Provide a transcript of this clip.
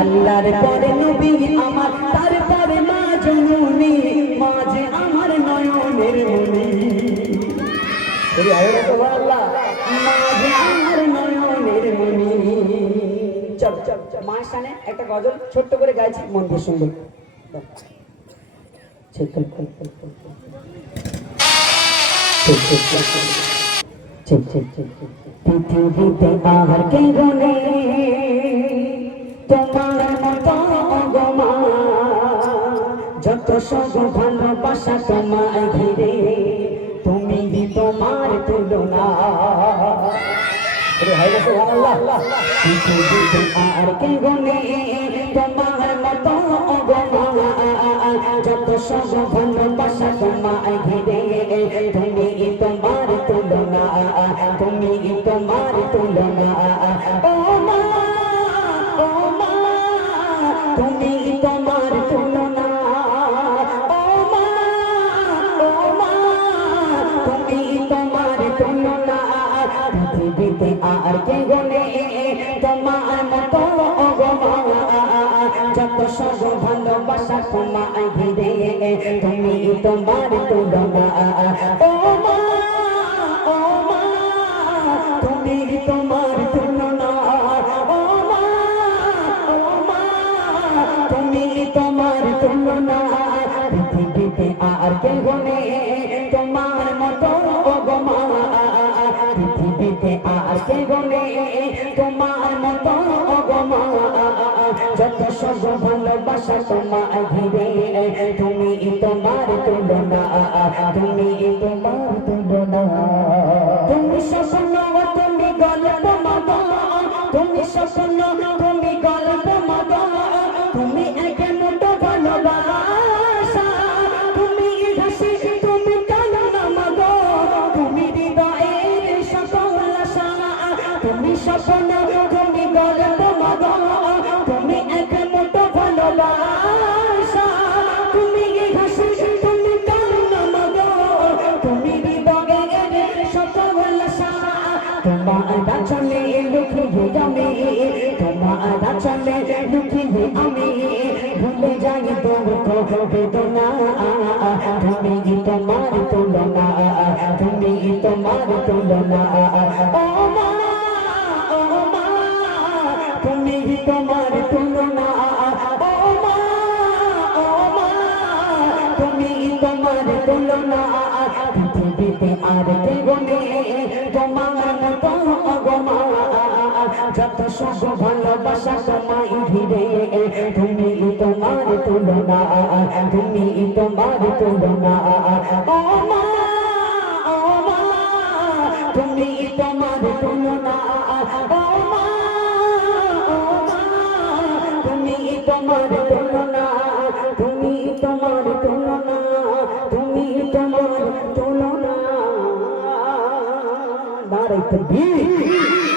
আল্লাহর পরে নবী আমার, তারপরে মা জননী, মা যে আমার নয়নের মনি। আল্লাহ মা যে আমার নয়নের মনি। চল চল মায়ের সামনে একটা গজল ছোট্ট করে গাইছি, মন দিয়ে শুনবে। পৃথিবীতে আর কে গনে তোমার মতো গো মা, যত সব ভালোবাসা তোমায় ঘিরে, তুমি তোমার তুলনা। পৃথিবীতে আর কে গনে তোমার মতো গো মা, যত সব ভালোবাসা তোমায় ঘিরে, তুমি তোমার তুলনা, তুমি তোমার তুলনা। ও মা, ও মা, তুমি তোমার তুলনা। ও মা, ও মা, তুমি তোমার তুলনা। পৃথিবীতে আর কে গনে তোমার মতো গো মা, যত সব ভালোবাসা তোমায় ঘিরে, তুমি তোমার তুলনা। ও মা, ও মা, তুমি তোমার তুলনা। ও মা, ও মা, তুমি তোমার তুলনা। পৃথিবীতে আর কে গনে তোমার মতো গো মা, পৃথিবীতে আর কে গনে তোমার মতো গো মা, যত সব ভালোবাসা তোমায় ঘিরে, তুমি তোমার তুলনা, তুমি তোমার তুলনা। তুমি স্বপ্ন, তুমি গল্প মতো, তুমি স্বপ্ন, তুমি গল্প মতো, তুমি এক মুঠো ভালোবাসা, তুমি হাসি, তুমি কান্না মতো, তুমি হৃদয়ের সকল আশা। তুমি স্বপ্ন, তুমি গল্প মতো, তুমি এক মুঠো ভালোবাসা, তুমি হাসি, তুমি কান্না মতো, তুমি হৃদয়ের সকল আশা। তোমার চলে লুকিয়ে আমি, তোমার চলে লুকিয়ে আমি, ভুলে যাই তোর বেদনা। তুমি তোমার তুলনা, তুমি তোমার তুলনা। ও মা, ও মা, তুমি তোমার তুলনা। ও মা, ও মা, তুমি তোমার তুলনা। পৃথিবীতে আর কে গনে তোমার মতো গো মা, যত সব ভালোবাসা তোমায় ঘিরে, তুমি তোমার তুলনা, তুমি তোমার তুলনা। ও মা, ও মা, তুমি তোমার তুলনা। ও মা, ও মা, তুমি তোমার তুলনা, তুমি তোমার তুলনা, তুমি তোমার তুলনা। নারে তাকবীর।